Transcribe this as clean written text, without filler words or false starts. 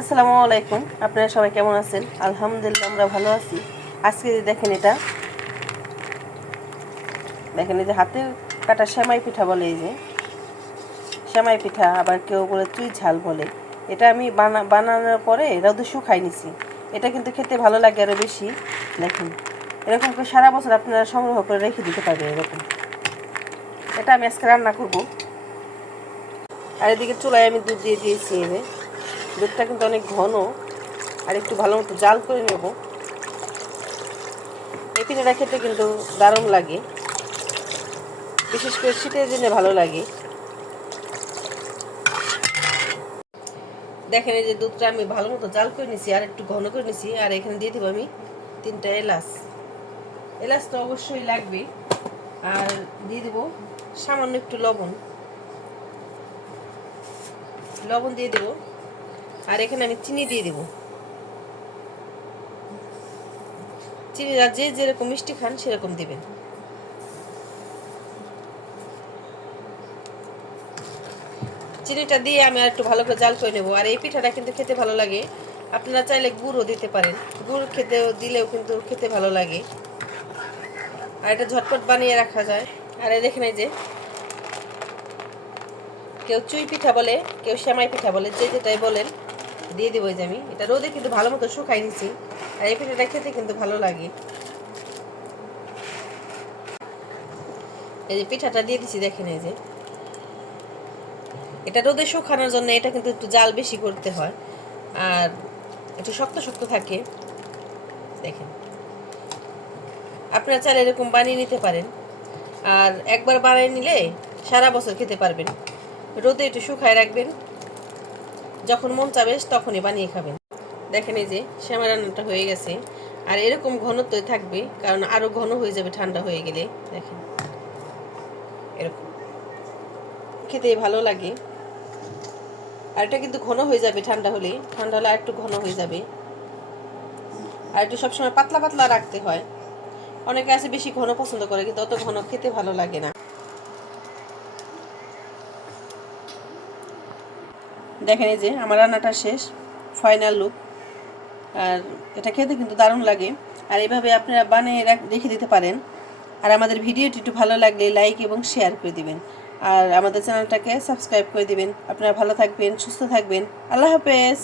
আসসালামু আলাইকুম। আপনারা সবাই কেমন আছেন? আলহামদুলিল্লাহ আমরা ভালো আছি। আজকে দেখেন এই যে হাতের কাটা সেমাই পিঠা বলে, এই যে সেমাই পিঠা, আবার কেউ বলে চুই ঝাল বলে। এটা আমি বানানোর পরে রোদে শুকাই নিছি। এটা কিন্তু খেতে ভালো লাগে আরও বেশি। দেখেন এরকম করে সারা বছর আপনারা সংগ্রহ করে রেখে দিতে পারবেন। এরকম এটা আমি আজকে রান্না করব। আর এদিকে চুলায় আমি দুধ দিয়ে দিয়েছি। এই যে দুধটা কিন্তু অনেক ঘন, আর একটু ভালো মতো জাল করে নেব। এই পিঠাটা খেতে কিন্তু দারুণ লাগে, বিশেষ করে শীতের দিনে ভালো লাগে। দেখেন এই যে দুধটা আমি ভালো মতো জাল করে নিছি, আর একটু ঘন করে নিছি। আর এখানে দিয়ে দেবো আমি 3টা এলাচ। এলাচ তো অবশ্যই লাগবে। আর দিয়ে দেবো সামান্য একটু লবণ দিয়ে দেবো। আর এখানে আমি চিনি দিয়ে দেবো। চিনিটা যে যেরকম মিষ্টি খান সেরকম দিবেন। চিনিটা দিয়ে আমি আর একটু ভালো করে জাল করে নেবো। আর এই পিঠাটা কিন্তু খেতে ভালো লাগে। আপনারা চাইলে গুড়ও দিতে পারেন, গুড় দিলেও কিন্তু খেতে ভালো লাগে। আর এটা ঝটপট বানিয়ে রাখা যায়। আর এই দেখেন এই যে কেউ চুই পিঠা বলে, কেউ সেমাই পিঠা বলে, যে যেটাই বলেন দিয়ে দেবো। যে আমি এটা রোদে কিন্তু ভালো মতো শুকাই নিছি। আর এই পিঠাটা খেতে কিন্তু ভালো লাগে। এই যে পিঠাটা দিয়ে দিচ্ছি। দেখেন এই যে এটা রোদে শুকানোর জন্য এটা কিন্তু একটু জাল বেশি করতে হয়, আর একটু শক্ত শক্ত থাকে। দেখেন আপনারা চাইলে এরকম বানিয়ে নিতে পারেন। আর একবার বানিয়ে নিলে সারা বছর খেতে পারবেন। রোদে একটু শুকায় রাখবেন, যখন মন চাবে তখনই বানিয়ে খাবেন। দেখেন এই যে সেমাই রান্নাটা হয়ে গেছে। আর এরকম ঘনত্বই থাকবে, কারণ আরো ঘন হয়ে যাবে ঠান্ডা হয়ে গেলে। দেখেন এরকম খেতে ভালো লাগে। আর এটা কিন্তু ঘন হয়ে যাবে ঠান্ডা হলে আর একটু ঘন হয়ে যাবে। আর একটু সবসময় পাতলা পাতলা রাখতে হয়। অনেকে আছে বেশি ঘন পছন্দ করে, কিন্তু অত ঘন খেতে ভালো লাগে না। দেখেন এই যে আমার রান্নাটা শেষ, ফাইনাল লুক। আর এটা খেতে কিন্তু দারুণ লাগে। আর এইভাবে আপনারা বানিয়ে রেখে দিতে পারেন। আর আমাদের ভিডিওটি একটু ভালো লাগলে লাইক এবং শেয়ার করে দিবেন। আর আমাদের চ্যানেলটাকে সাবস্ক্রাইব করে দিবেন। আপনারা ভালো থাকবেন, সুস্থ থাকবেন। আল্লাহ হাফেজ।